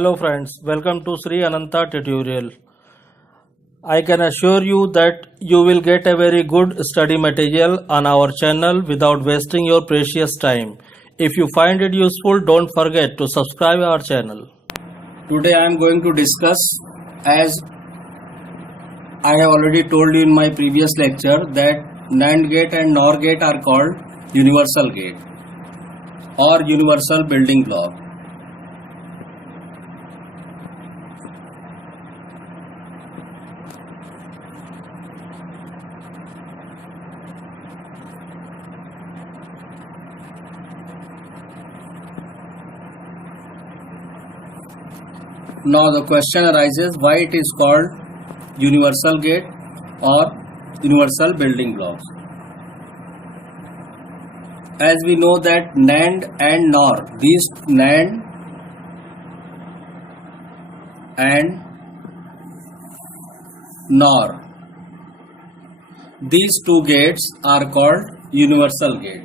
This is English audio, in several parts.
Hello friends, welcome to Shri Ananta tutorial. I can assure you that you will get a very good study material on our channel without wasting your precious time. If you find it useful, don't forget to subscribe our channel. Today I am going to discuss, as I have already told you in my previous lecture, that NAND gate and NOR gate are called universal gate or universal building block. Now the question arises, why it is called universal gate or universal building blocks. As we know that NAND and NOR, these NAND and NOR, these two gates are called universal gate.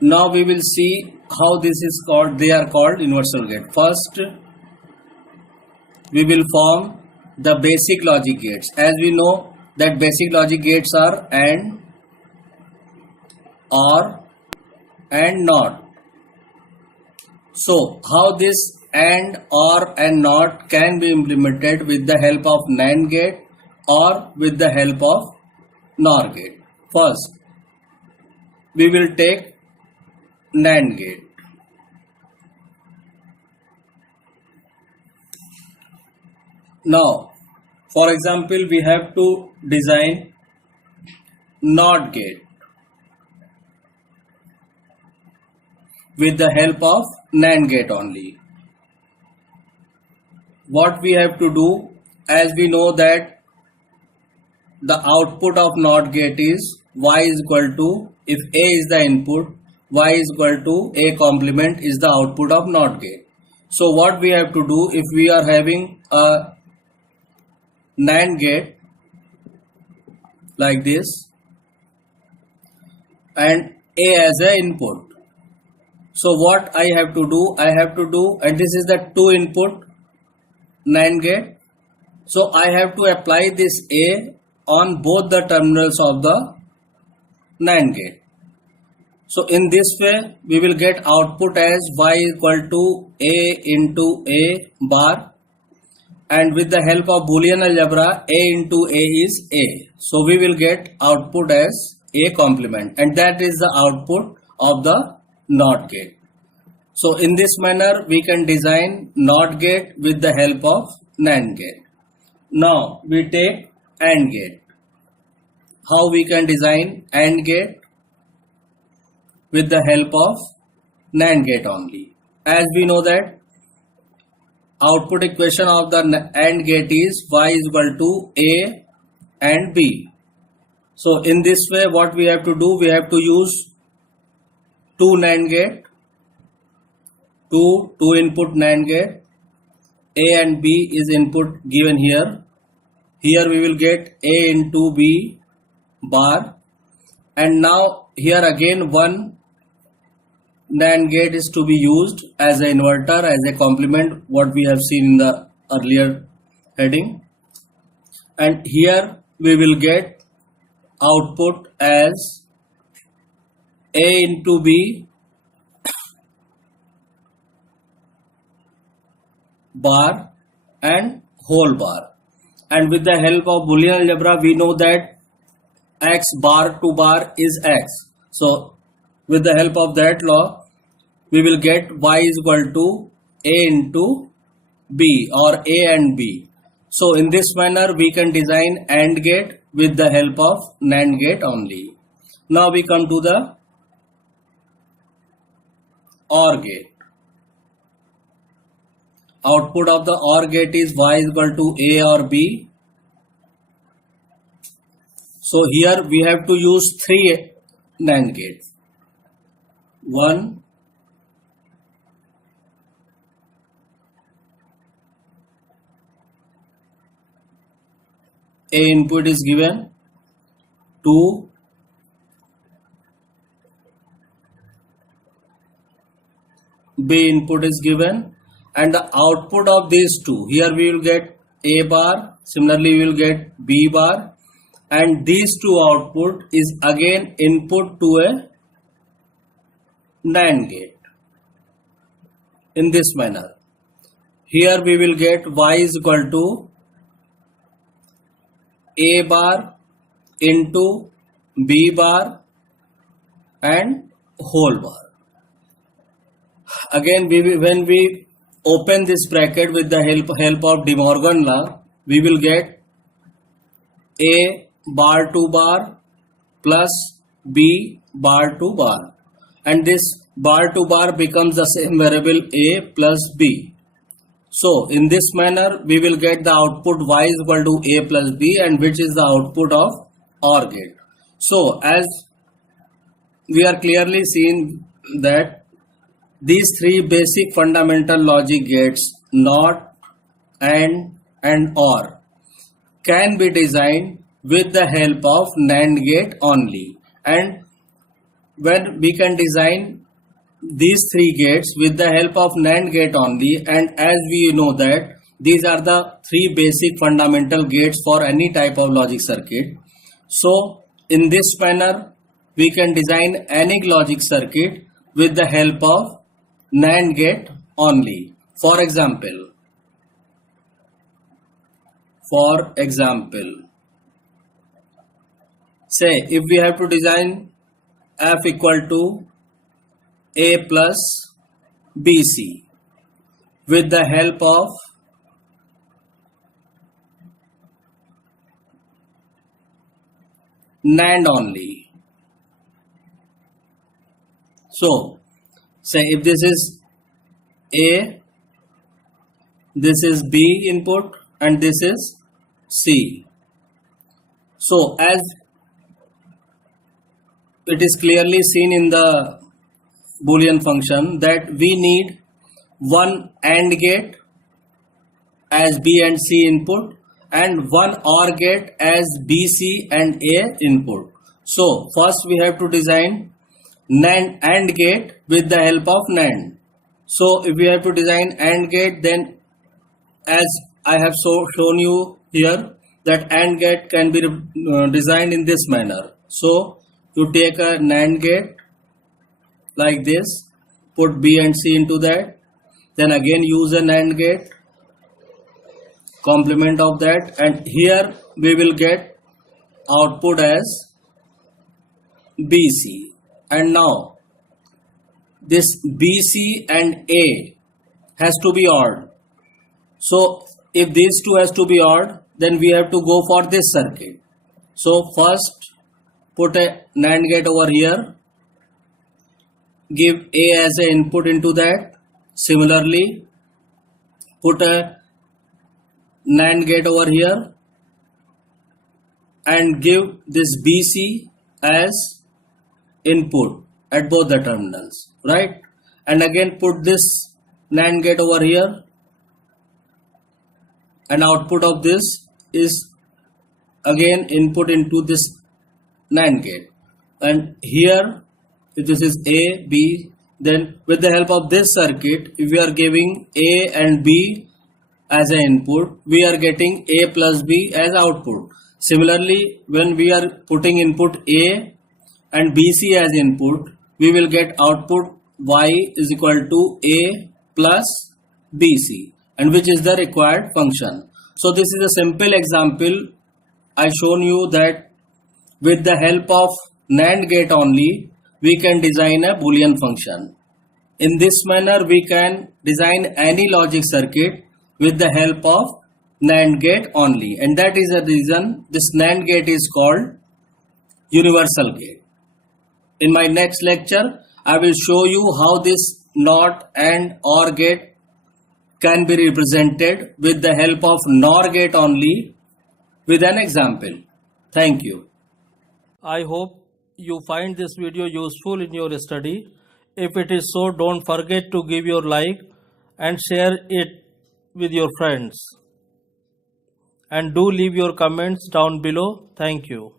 Now we will see how this is called. They are called universal gate. First, we will form the basic logic gates. As we know that basic logic gates are AND, OR and NOT. So how this AND, OR and NOT can be implemented with the help of NAND gate or with the help of NOR gate. First, we will take NAND gate. Now, for example, we have to design NOT gate with the help of NAND gate only. What we have to do, as we know that the output of NOT gate is y is equal to, if A is the input, y is equal to A complement is the output of NOT gate. So what we have to do, if we are having a NAND gate like this and A as a input, so what I have to do, and this is the 2 input NAND gate, so I have to apply this A on both the terminals of the NAND gate. So in this way we will get output as y equal to A into A bar, and with the help of Boolean algebra A into A is A. So we will get output as A complement, and that is the output of the NOT gate. So in this manner we can design NOT gate with the help of NAND gate. Now we take AND gate. How we can design AND gate? With the help of NAND gate only. As we know that output equation of the AND gate is y is equal to A and B. So in this way what we have to do, we have to use 2 NAND gate, 2 input NAND gate. A and B is input given here. Here we will get A into B bar, and now here again one NAND gate is to be used as an inverter, as a complement, what we have seen in the earlier heading, and here we will get output as A into B bar and whole bar, and with the help of Boolean algebra we know that x bar to bar is x. So with the help of that law we will get y is equal to A into B or A and B. So in this manner we can design AND gate with the help of NAND gate only. Now we come to the OR gate. Output of the OR gate is y is equal to A or B. So here we have to use 3 NAND gates. 1, A input is given, 2, B input is given, and the output of these two, here we will get A bar, similarly we will get B bar, and these two output is again input to a NAND gate in this manner. Here we will get Y is equal to A bar into B bar and whole bar. Again, when we open this bracket with the help of De Morgan law, we will get A bar to bar plus B bar to bar, and this bar to bar becomes the same variable A plus B. So in this manner we will get the output Y is equal to A plus B, and which is the output of OR gate. So as we are clearly seeing that these three basic fundamental logic gates, NOT, AND and OR, can be designed with the help of NAND gate only. And when we can design these three gates with the help of NAND gate only, and as we know that these are the three basic fundamental gates for any type of logic circuit, so in this manner we can design any logic circuit with the help of NAND gate only. For example, say if we have to design F equal to A plus BC with the help of NAND only. So say if this is A, this is B input, and this is C. So as it is clearly seen in the Boolean function that we need one AND gate as B and C input and one OR gate as BC and A input. So first we have to design AND gate with the help of NAND. So if we have to design AND gate, then as I have shown you here that AND gate can be designed in this manner. So you take a NAND gate like this, put B and C into that, then again use a NAND gate, complement of that, and here we will get output as BC. And now this BC and A has to be ORed. So if these two has to be ORed, then we have to go for this circuit. So first put a NAND gate over here, give A as an input into that. Similarly put a NAND gate over here and give this BC as input at both the terminals, right? And again put this NAND gate over here, and output of this is again input into this NAND gate. And here if this is A, B, then with the help of this circuit, if we are giving A and B as an input, we are getting A plus B as output. Similarly, when we are putting input A and BC as input, we will get output Y is equal to A plus BC, and which is the required function. So this is a simple example. I shown you that with the help of NAND gate only, we can design a Boolean function. In this manner, we can design any logic circuit with the help of NAND gate only, and that is the reason this NAND gate is called universal gate. In my next lecture, I will show you how this NOT and OR gate can be represented with the help of NOR gate only with an example. Thank you. I hope you find this video useful in your study. If it is so, don't forget to give your like and share it with your friends. And do leave your comments down below. Thank you.